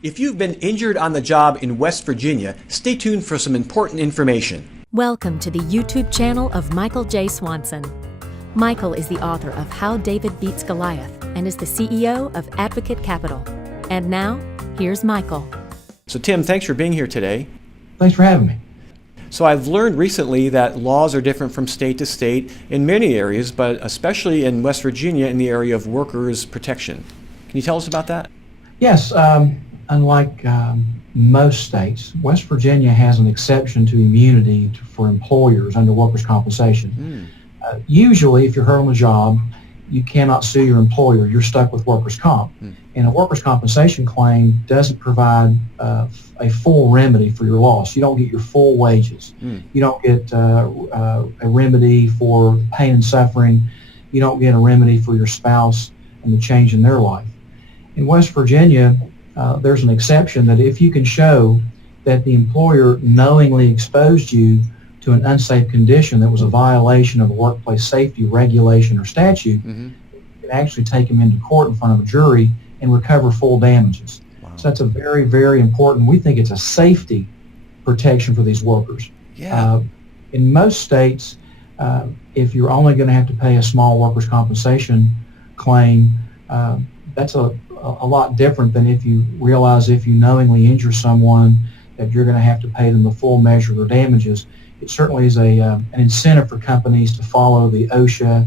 If you've been injured on the job in West Virginia, stay tuned for some important information. Welcome to the YouTube channel of Michael J. Swanson. Michael is the author of How David Beats Goliath and is the CEO of Advocate Capital. And now, here's Michael. So Tim, thanks for being here today. Thanks for having me. So I've learned recently that laws are different from state to state in many areas, but especially in West Virginia in the area of workers' protection. Can you tell us about that? Yes. Unlike most states, West Virginia has an exception to immunity for employers under workers' compensation. Usually, if you're hurt on the job, you cannot sue your employer. You're stuck with workers' comp. And a workers' compensation claim doesn't provide a full remedy for your loss. You don't get your full wages. You don't get a remedy for pain and suffering. You don't get a remedy for your spouse and the change in their life. In West Virginia, there's an exception that if you can show that the employer knowingly exposed you to an unsafe condition that was a violation of a workplace safety regulation or statute, you can actually take them into court in front of a jury and recover full damages. Wow. So that's a very, very important, we think it's a safety protection for these workers. Yeah. In most states, if you're only going to have to pay a small workers' compensation claim, that's a lot different than if you realize if you knowingly injure someone that you're going to have to pay them the full measure of their damages. It certainly is an incentive for companies to follow the OSHA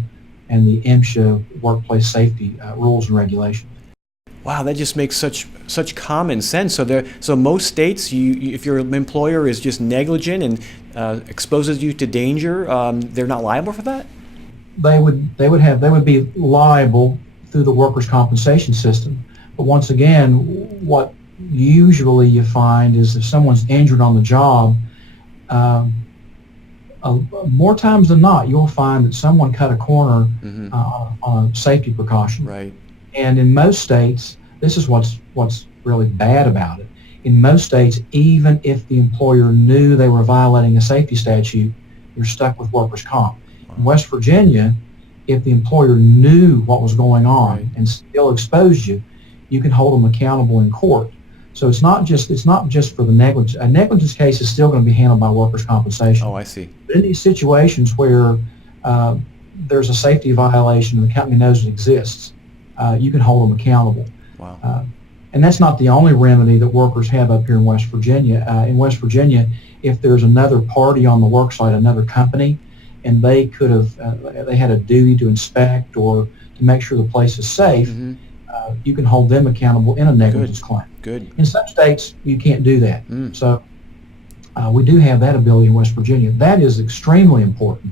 and the MSHA workplace safety rules and regulations. Wow, that just makes such common sense. So most states, if your employer is just negligent and exposes you to danger, they're not liable for that? They would be liable through the workers' compensation system. But once again, what usually you find is if someone's injured on the job, more times than not, you'll find that someone cut a corner on a safety precaution. Right. And in most states, this is what's really bad about it. In most states, even if the employer knew they were violating a safety statute, you're stuck with workers' comp. Wow. In West Virginia, if the employer knew what was going on and still exposed you, you can hold them accountable in court. So it's not just for the negligence. A negligence case is still going to be handled by workers' compensation. Oh, I see. But in these situations where there's a safety violation and the company knows it exists, you can hold them accountable. Wow. And that's not the only remedy that workers have up here in West Virginia. In West Virginia, if there's another party on the work site, another company, and they could have, they had a duty to inspect or to make sure the place is safe, you can hold them accountable in a negligence claim. Good. In some states, you can't do that. So we do have that ability in West Virginia. That is extremely important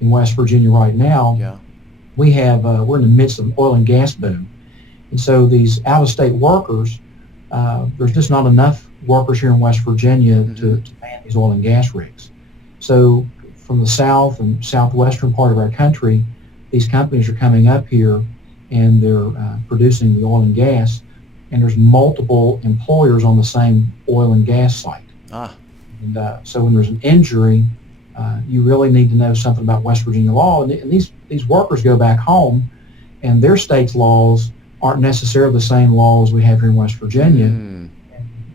in West Virginia right now. Yeah. We're in the midst of an oil and gas boom. And so these out-of-state workers, there's just not enough workers here in West Virginia to man these oil and gas rigs. So from the south and southwestern part of our country, these companies are coming up here and they're producing the oil and gas, and there's multiple employers on the same oil and gas site. And so when there's an injury, you really need to know something about West Virginia law. And these workers go back home, and their state's laws aren't necessarily the same laws we have here in West Virginia. And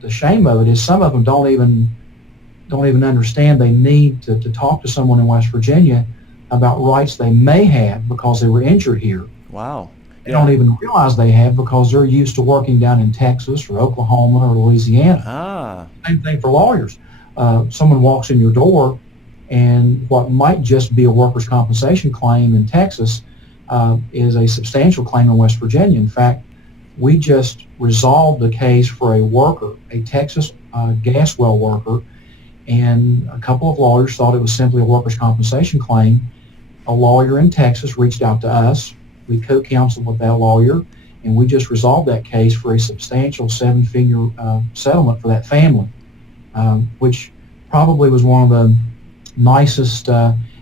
the shame of it is some of them don't even understand they need to talk to someone in West Virginia about rights they may have because they were injured here. Wow. They don't even realize they have because they're used to working down in Texas or Oklahoma or Louisiana. Same thing for lawyers. Someone walks in your door and what might just be a workers' compensation claim in Texas is a substantial claim in West Virginia. In fact, we just resolved a case for a worker, a Texas gas well worker, and a couple of lawyers thought it was simply a workers' compensation claim. A lawyer in Texas reached out to us. We co-counseled with that lawyer, and we just resolved that case for a substantial seven-figure settlement for that family, which probably was one of the nicest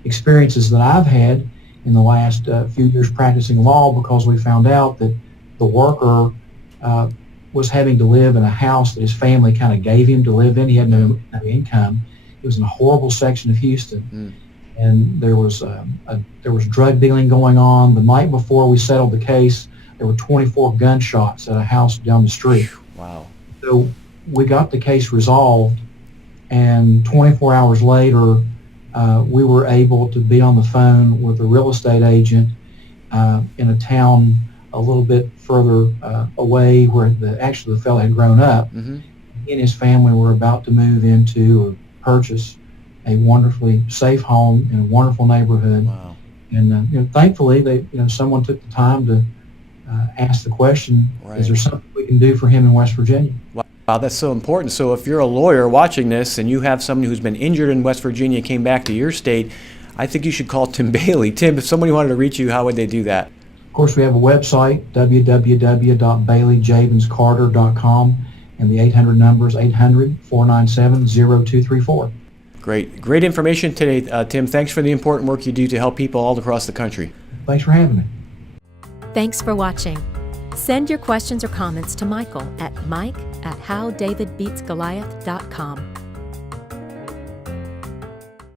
experiences that I've had in the last few years practicing law, because we found out that the worker was having to live in a house that his family kind of gave him to live in. He had no income. It was in a horrible section of Houston. And there was drug dealing going on. The night before we settled the case, there were 24 gunshots at a house down the street. Wow. So So we got the case resolved, and 24 hours later, we were able to be on the phone with a real estate agent in a town a little bit further away where actually the fellow had grown up. Mm-hmm. He and his family were about to move into or purchase a wonderfully safe home in a wonderful neighborhood. Wow. And thankfully, someone took the time to ask the question, Right. is there something we can do for him in West Virginia? Wow, that's so important. So if you're a lawyer watching this and you have someone who's been injured in West Virginia and came back to your state, I think you should call Tim Bailey. Tim, if somebody wanted to reach you, how would they do that? Of course, we have a website, www.baileyjavinscarter.com, and the 800 number is 800-497-0234. Great information today, Tim. Thanks for the important work you do to help people all across the country. Thanks for having me. Thanks for watching. Send your questions or comments to Michael at mike@howdavidbeatsgoliath.com.